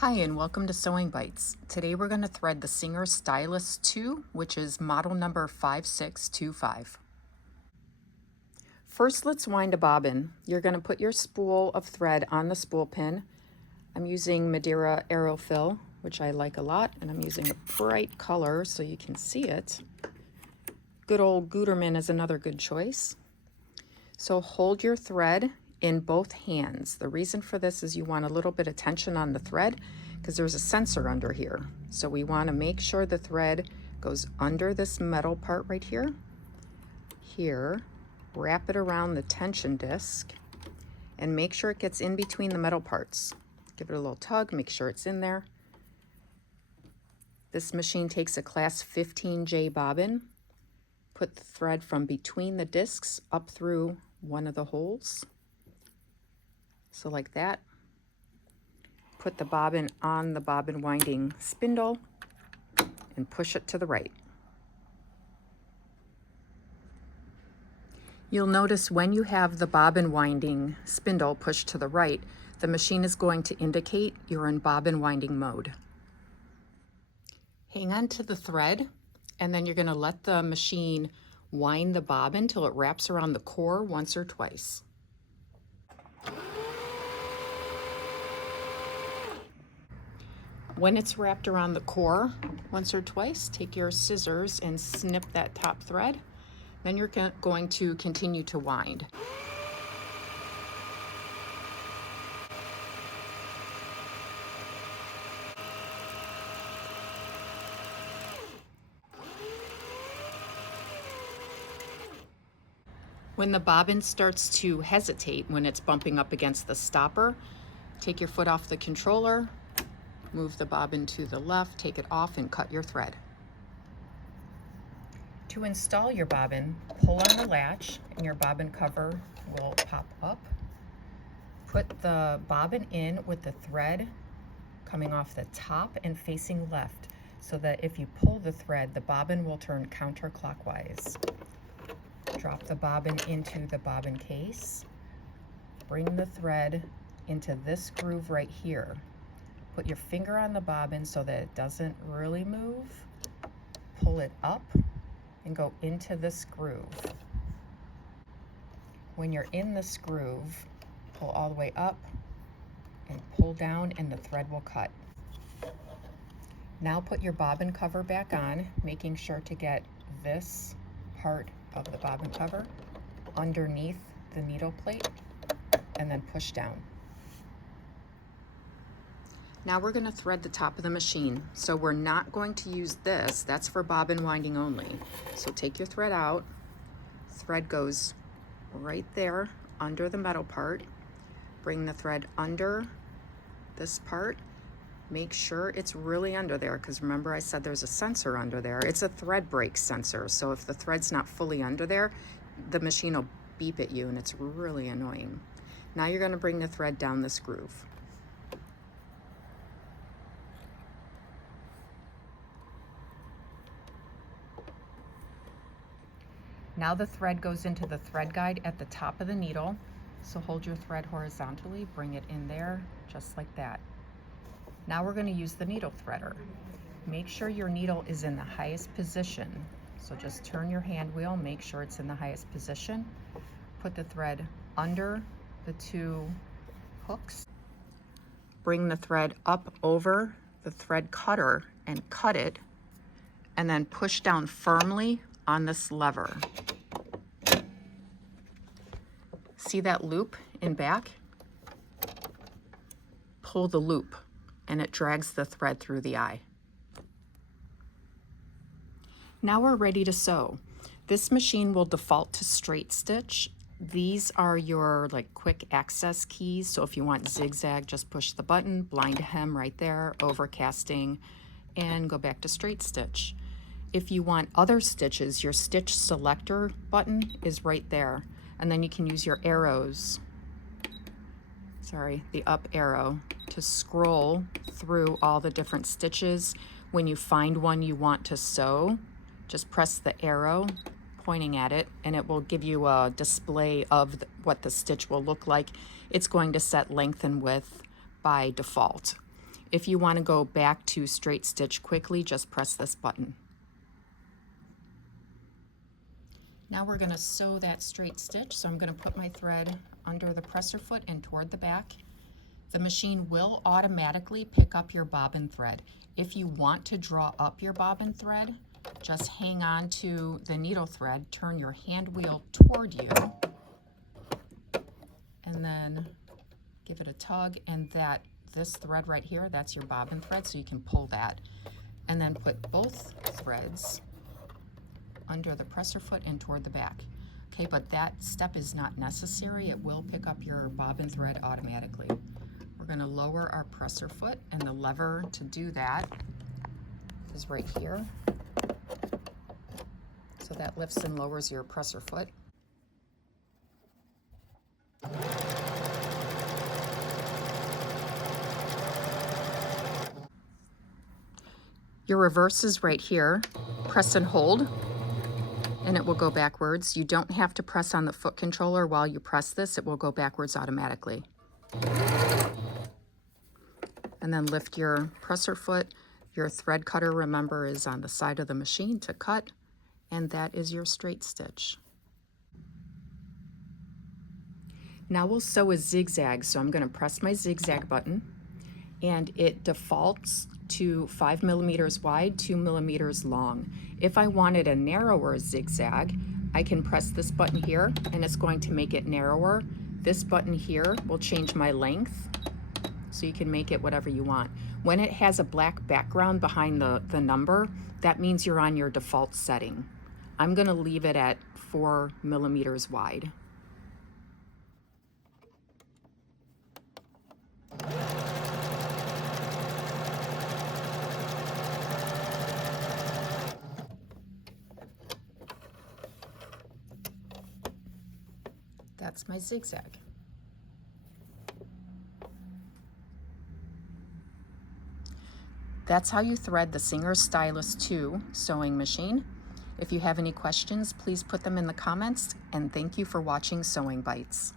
Hi and welcome to Sewing Bites. Today we're going to thread the Singer Stylist 2, which is model number 5625. First, let's wind a bobbin. You're going to put your spool of thread on the spool pin. I'm using Madeira Aerofill, which I like a lot, and I'm using a bright color so you can see it. Good old Gutermann is another good choice. So hold your thread in both hands. The reason for this is you want a little bit of tension on the thread because there's a sensor under here. So we want to make sure the thread goes under this metal part right here. Here, wrap it around the tension disc and make sure it gets in between the metal parts. Give it a little tug, make sure it's in there. This machine takes a class 15J bobbin. Put the thread from between the discs up through one of the holes. So like that. Put the bobbin on the bobbin winding spindle and push it to the right. You'll notice when you have the bobbin winding spindle pushed to the right, the machine is going to indicate you're in bobbin winding mode. Hang on to the thread, and then you're going to let the machine wind the bobbin till it wraps around the core once or twice. When it's wrapped around the core once or twice, take your scissors and snip that top thread. Then you're going to continue to wind. When the bobbin starts to hesitate, when it's bumping up against the stopper, take your foot off the controller, move the bobbin to the left, take it off, and cut your thread. To install your bobbin, pull on the latch and your bobbin cover will pop up. Put the bobbin in with the thread coming off the top and facing left so that if you pull the thread, the bobbin will turn counterclockwise. Drop the bobbin into the bobbin case. Bring the thread into this groove right here. Put your finger on the bobbin so that it doesn't really move. Pull it up and go into this groove. When you're in this groove, pull all the way up and pull down and the thread will cut. Now put your bobbin cover back on, making sure to get this part of the bobbin cover underneath the needle plate and then push down. Now we're going to thread the top of the machine. So we're not going to use this. That's for bobbin winding only. So take your thread out. Thread goes right there under the metal part. Bring the thread under this part. Make sure it's really under there because remember I said there's a sensor under there. It's a thread break sensor. So if the thread's not fully under there, the machine will beep at you and it's really annoying. Now you're going to bring the thread down this groove. Now the thread goes into the thread guide at the top of the needle. So hold your thread horizontally, bring it in there, just like that. Now we're going to use the needle threader. Make sure your needle is in the highest position. So just turn your hand wheel, make sure it's in the highest position. Put the thread under the two hooks. Bring the thread up over the thread cutter and cut it, and then push down firmly on this lever. See that loop in back? Pull the loop and it drags the thread through the eye. Now we're ready to sew. This machine will default to straight stitch. These are your quick access keys. So if you want zigzag, just push the button, blind hem right there, overcasting, and go back to straight stitch. If you want other stitches, your stitch selector button is right there. And then you can use your arrows, the up arrow, to scroll through all the different stitches. When you find one you want to sew, just press the arrow pointing at it and it will give you a display of what the stitch will look like. It's going to set length and width by default. If you want to go back to straight stitch quickly, just press this button. Now we're going to sew that straight stitch, so I'm going to put my thread under the presser foot and toward the back. The machine will automatically pick up your bobbin thread. If you want to draw up your bobbin thread, just hang on to the needle thread, turn your hand wheel toward you, and then give it a tug, and this thread right here, that's your bobbin thread, so you can pull that. And then put both threads under the presser foot and toward the back. Okay, but that step is not necessary. It will pick up your bobbin thread automatically. We're going to lower our presser foot, and the lever to do that is right here. So that lifts and lowers your presser foot. Your reverse is right here. Press and hold, and it will go backwards. You don't have to press on the foot controller while you press this. It will go backwards automatically. And then lift your presser foot. Your thread cutter, remember, is on the side of the machine to cut, and that is your straight stitch. Now we'll sew a zigzag, so I'm going to press my zigzag button, and it defaults to 5 millimeters wide, 2 millimeters long. If I wanted a narrower zigzag, I can press this button here, and it's going to make it narrower. This button here will change my length, so you can make it whatever you want. When it has a black background behind the number, that means you're on your default setting. I'm going to leave it at 4 millimeters wide. That's my zigzag. That's how you thread the Singer Stylist 2 sewing machine. If you have any questions, please put them in the comments, and thank you for watching Sewing Bites.